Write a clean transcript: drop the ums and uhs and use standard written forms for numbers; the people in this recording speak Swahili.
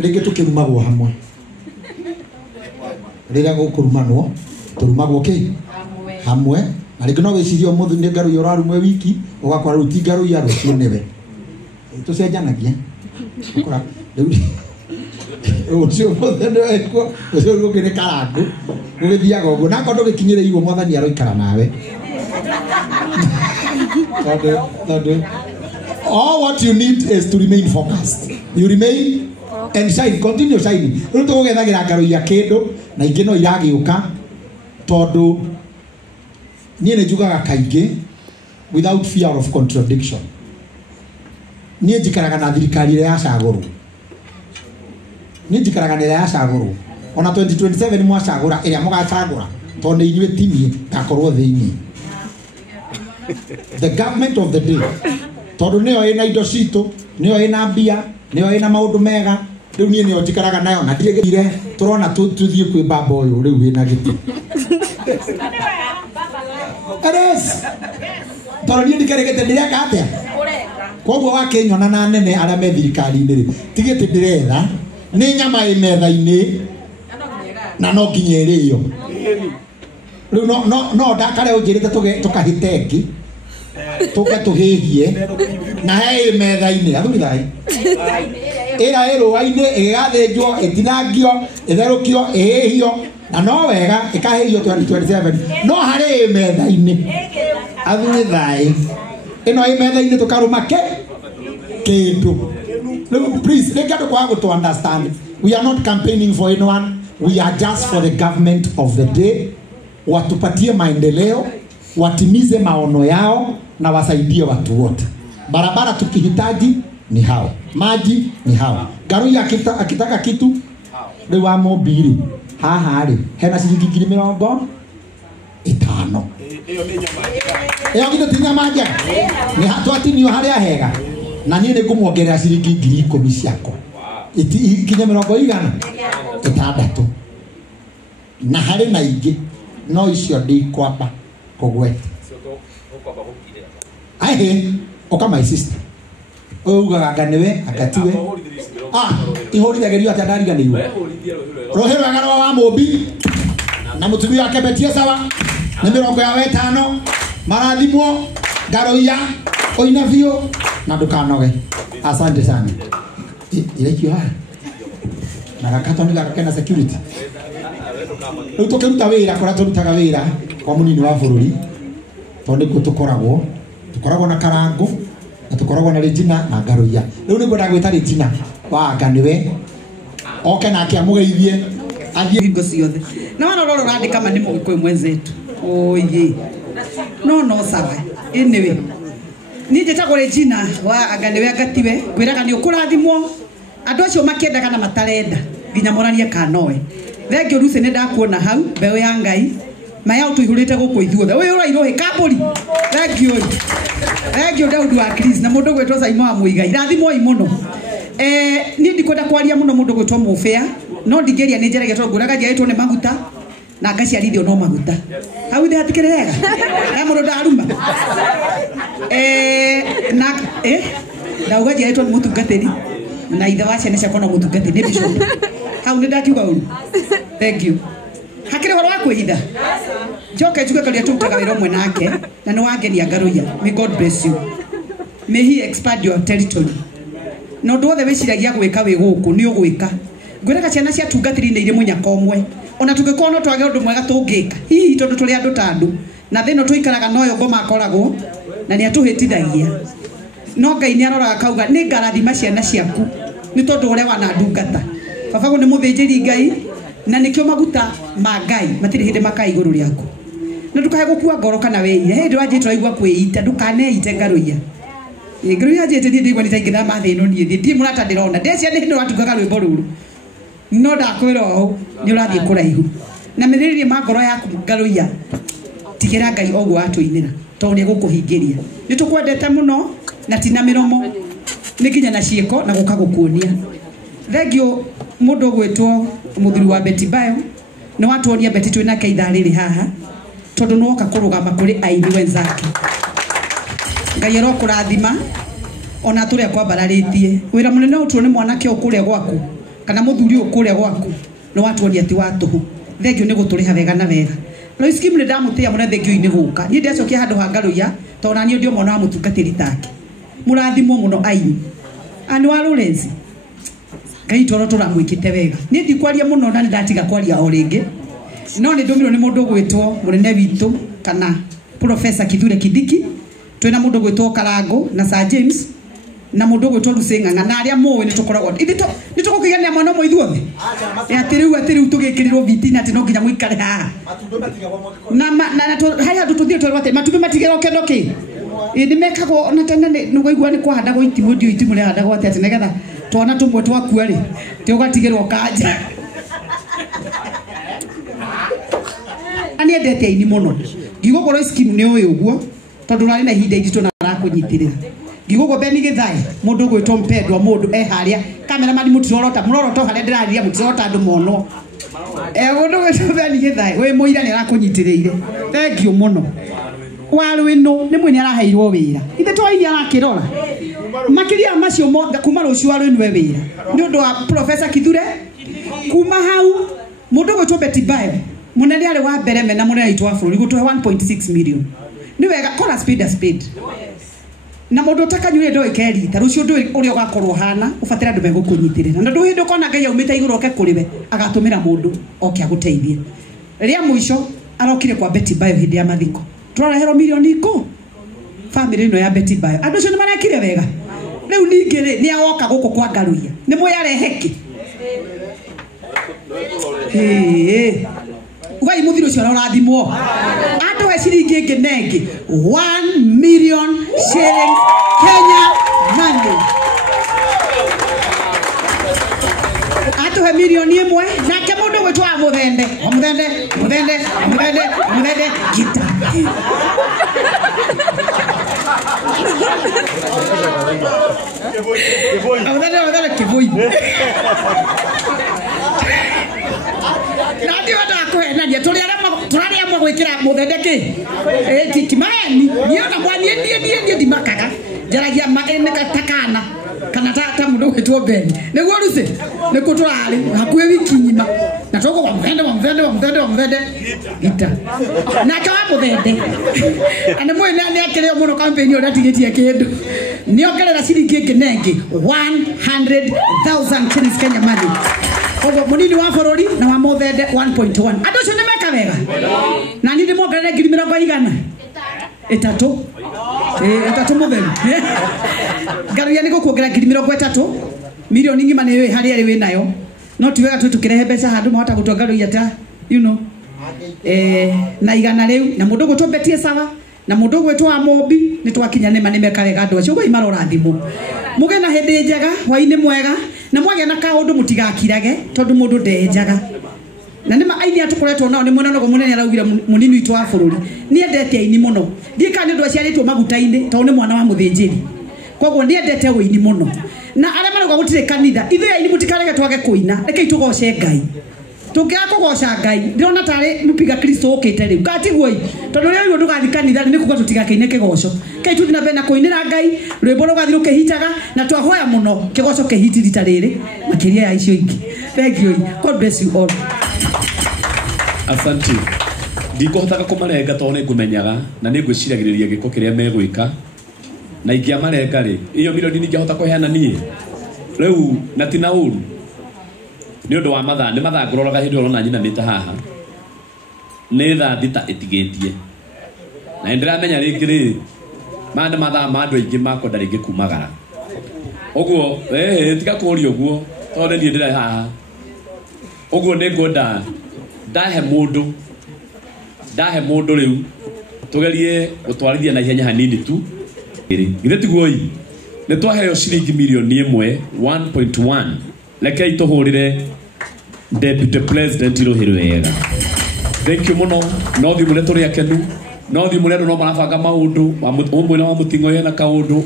Rĩngĩ tũkĩrumagwo hamwe. Rĩrĩa gũkũrumanwo, tũrumagwo kĩ? Hamwe. Na rĩngĩ no wĩcirie ũmũthĩ nĩ Ngaruiya ũrarumwe wiki, ũgakora rĩu ti Ngaruiya rũciũ nĩwe. Tũcenjanagia. Ũkora rĩu rũciũ mũthĩ nĩwekwo, rũciũ rũngĩ nĩ Karangũ. Gũgĩthiaga ũguo. Na korwo ndũgĩkinyĩrĩirwo Mwathani aroikara nawe. All what you need is to remain focused. You remain and shine, continue shining. Rĩu tũgũgethagira Ngaruiya kĩndũ na ingĩ no iragĩũka tondũ niĩ nĩ njugaga kaingĩ without fear of contradiction. Niĩ njikaraga na thirikari ĩrĩa yacagũrwo. Niĩ njikaraga na ĩrĩa yacagũrwo. Ona 2027 mwacagũra ĩrĩa mũgacagũra tondũ nĩ inyuĩ timie ngakorwo thĩinĩ. The government of the day. Tondũ nĩyo ĩna indo citũ, nĩyo ĩna mbia, nĩyo ĩna maũndũ mega. Rĩu niĩ nĩyo njikaraga nayo na ndirĩgire tũrona tũthiĩ kwĩ baba ũyũ rĩu wĩna gĩtĩ. Eres. Tondũ niĩ ndikerĩgĩte ndĩreka atĩa? Koguo wakĩnyona na nene arĩa me thirikari-inĩ rĩ, tigĩtĩ ndĩretha, nĩ nyama ĩ metha-inĩ na no nginya ĩrĩo. Rĩu no ndakare ũnjĩrĩte tũkahĩte ĩngĩ, tũke tũhĩhie na he ĩ metha-inĩ, athuri thai. Ĩra ĩ rũa-inĩ ĩgathĩnjwo, ĩtinangio, ĩtherũkio, ĩhĩhio, na no wega ĩkahĩhio 2027. No harĩ ĩ metha-inĩ, athuri thai. Ĩno ĩ metha-inĩ tũkarũma kĩndũ. Please, rĩngĩ andũ kwaga to understand. We are not campaigning for anyone. We are just for the government of the day. Watupatie maendeleo, watimize maono yao na wasaidie watu wote. Barabara tukihitaji ni hao. Maji ni hao. Ngaruiya akitaka kitu rĩu wa mobili haha rĩ hena ciringi 50. Ĩyo kitu ti nyama njega. Nĩ hatwatinio harĩa hega. Na niĩ nĩ ngũmuongerera ciringi 10,000 ciakwa. Ikinye 160. Na harĩ na ingĩ no icio ndikwamba kũgweta. Ahe, oka my sister. Ugaga nganiwe akatiwe. Ihũrithagĩrio atĩ ndariganĩirwo. Rũhĩ rwega wa mũmbi na mũtumia wake betie sawa. Nĩ 50 marathimwo Ngaruiya oina biũ na ndũkanoge. Asante sana. Irekio haya. Na gakatoni gakena security. Rĩu tũkĩruta wĩra kora tũrutaga wĩra kwa mũnini wa bũrũri. Tondũ nĩkuo tũkoragwo na Karangũ na tũkoragwo na Regina na Ngaruiya. Rĩu nĩ ngwenda gwĩta Regina wa nganiwe oke nake amũgeithie athiĩ hingo ciothe. Na wana roro randika mani mũgĩkũyũ mwenzetu. Oye. No sawa. Anyway. Niĩ njĩtagwo Regina wa nganiwe ngatiwe. Ngwĩraga nĩ ũkũrathimwo. Andũ acio makĩendaga na matarenda nginya moranie kanoe. Thengio Lucy nĩ ndakuona hau mbeũ ya Ngai. Maya ũtũihũrĩte gũkũ ithuothe. Ũyũ ũrairũhĩ kambũri. Thengio Daudi wa Chris na mũndũ gwĩtwo Saima wa Mũigai. Irathimwoi mũno. Niĩ ndikwenda kwaria mũno mũndũ gwĩtwo Mũbĩa. No ndingĩria nĩ njeregetwo ngũraga njeretwo nĩ maguta na ngaciarithio no maguta. Hau thĩ hatikĩrĩ wega. Mũndũ ndaruma. Ndauga njeretwo nĩ mũtungatĩri. Na ithe wa ciana ciakwa no mũtungatĩri nĩ bishop. Hau nĩ ndakiuga ũru. Thank you. Hakĩrĩ horo wa kwĩhitha. Njoke njuge Ngaruiya tũrutaga wĩra ũmwe nake na nĩ wangenia Ngaruiya. May God bless you. May he expand your territory. Na ũndũ wothe wĩciragia gwĩka wĩ gũkũ nĩ ũgwĩka. Ngwĩraga ciana cia tungatĩri-inĩ irĩ mũnyaka ũmwe. Ona tũngĩkorwo no twage ũndũ mwega tũngĩka. Hihi tondũ tũrĩ andũ ta andũ. Na thĩno tũikaraga noyo ngoma akoragwo na nĩ atũhĩtithagia. No Ngai nĩ aroraga kauga nĩ ngarathima ciana ciaku. Nĩ tondũ ũrĩa wana ndungata. Babago nĩ mũthĩnjĩri Ngai na nĩkĩo maguta ma Ngai matirĩ hĩndĩ makai igũrũ rĩaku. Na ndũkahe gũkua ngoro kana wĩire. Hĩndĩ wanjĩtwo aigua kwĩita ndũkaneite Ngaruiya. Ngaruiya njĩte ndiĩ ndigwa nĩtaingĩra mathe ĩno niĩ thiĩ mũrata ndĩrona. Ndecia nĩ hĩndĩ watungaga rwĩmbo rũrũ. No ndakwĩra ũũ nĩ ũrathiĩ kũraihu. Na mĩrĩrĩrie ma ngoro yaku Ngaruiya tigĩra Ngai oguo atũinĩra tondũ nĩ gũkũhingĩria. Nĩ tũkwendete mũno na tina mĩromo nĩ nginya na ciĩko na gũka gũkuonia. Thengio mũndũ gwĩtwo mũthuri wa Betty Bayo nĩ watuonia Betty twĩna keitha rĩrĩ haha tondũ no oka kũrũgama kũrĩ aini wenzake. Ngai arokũrathima ona tũrĩa kwambararĩtie wĩra mũnene ũtuo nĩ mwanake ũkũrĩa gwaku kana muthuri ukuria gwaku no watuonia ati watuhu thengio ni guturiha wega na wega no scheme ni ndamutia muna thengio ini guka ni ndacokia handu hangaruya tona ni ndio mwana wa mutungatiri take murathimo muno aini ani wa Lawrence Ngai toro turamwikite wega ni ndikwaria muno na ndatiga kwaria o ringi no ni ndumirwo ni mundu gwitwo munene witu kana Professor Kithure Kindiki twina mundu gwitwo Karango na Sir James na mundu gwitwo Ruseng'ang'a na aria mowe ni tukoragwo ni tukukigania mwana mo ithuothe atiriu tugikirirwo vitina ati no nginya muikare haha na haya tututhie twerwo ati matumbi matigero kendo ki ni mekagwo na tena ni gwaigua ni kwahanda itimu ndio itimu ria handa gwate ati negetha twana tumwe twakua ri ti ugatigirwo kanja ani endete ini muno ngigogoro scheme ni uyu guo tondu rari na hinda itito na rakunyitirira ngigogo Beni Githai mundu gwitwo Mpendwa mundu haria cameraman mutirorota murorota haria ndiraria mutirorota andu mono mundu gwitwo Beni Githai we muira ni arakunyitirire thank you muno waru ino ni mwini araheirwo wira ithe twaini arakirora makiria macio mothe kuma rucio waru ino we wira ni undu wa Professor Kithure kuma hau mundu gwitwo Betty Bayo munene ari wa mbere mena munene aitwa bũrũri gũtũhe 1.6 million ni wega kora speed na mundu utakanyure ndo ikerita rucio ndu uri ugakorwo hana ufatira ndu megũkũnyitirira na ndu hindu kona Ngai aumite iguru oke kuriwe agatumira mundu oke aguteithie ria mwisho arokire kwa Betty Bayo hindi ya mathiko turarehero milioni iko family ino ya Betty Bayo andu cio ni marekire wega riu ningire ni agoka guku kwa Ngaruia ni muyareheki Ugai muthiro cio rathimwo andu we ciringi ngenenge 1 million shillings Kenya money atuhe milioni imwe nake mundu gwitwa muthende gita muthende kivui na ndio atakuhenania turari amwe gwikira muthende ki kimaeni niona mwani ndie ndimakaga njaragia maene katakana kana tata mundu gwitwo Beni niguo ruce niku turari hakuhe wiki nyima na toko wa muthende gita na kawa muthende ane mwene ni akireo muno campaign yo ndatigitie kindu ni ongerera ciringi ngenenge 100,000 shillings Kenya money ogo munini wa bũrũri na wa muthende 1.1 andu cio ni meka wega na ni ndimongerere 100,000 itatu mutheri Ngaruia ni gukuongera 300,000 milioni ngima ni we hari ari we nayo no ti wega tukirehe mbeca handu mahota gutwa Ngaruia ta na igana riu na mundu gutwo Betie sawa na mundu gwitwo Amombi ni twakinya ni meka wega andu acio goi marorathimo muge na hindi njega hwaini mwega na mwage na kaundu mutigakirage tondu mundu ndenjaga na nima aini atukoretwo nao ni mwena nogo munene araugira munini witu wa bũrũri ni endete aini muno ndika ni ndu aciaritwo maguta-ini tondu ni mwana wa muthinjiri koguo ni endete uini muno na aria marauga gutire kanitha ithe aini mutikarege twage kuina rekei tugoce Ngai tungia kugoca Ngai ndirona tari mupiga Kristo ukite riu katigwoi tondu riu ndugathi kanitha ni kuga tutigakeine kigoco kai tuthi na bena kuinira Ngai rwimbo rugathi rukihitaga na twahoya muno kigoco kihiti rita riri makiria ya icio ingi thank you God bless you all asante ndikuhotaga kumarenga tondu ngumenyaga na ni ngwiciragiriria giko kiria megwika na ingiamarenga ri iyo milioni ningihota kuheana nie riu na tina uru ni undu wa mathaa ni mathaa nguroraga hindi urona nyinamite haha ni thaa thita itigitie na ndiramenya ringi ri mande mathaa ma andu aingi makonda ringi kumagara uguo tiga kuria uguo tondu ni ndira haha uguo ni ngwenda ndahe mundu riu tugerie gutwarithia na ihenya hanini tu githe tiguoi ni twaheo ciringi milioni 1.1 lekei tuhurire Deputy President Irohero wega thank you muno no thi mure turi akenu no thi mure no marabanga maundu umwe na wa mutingo yena kaundu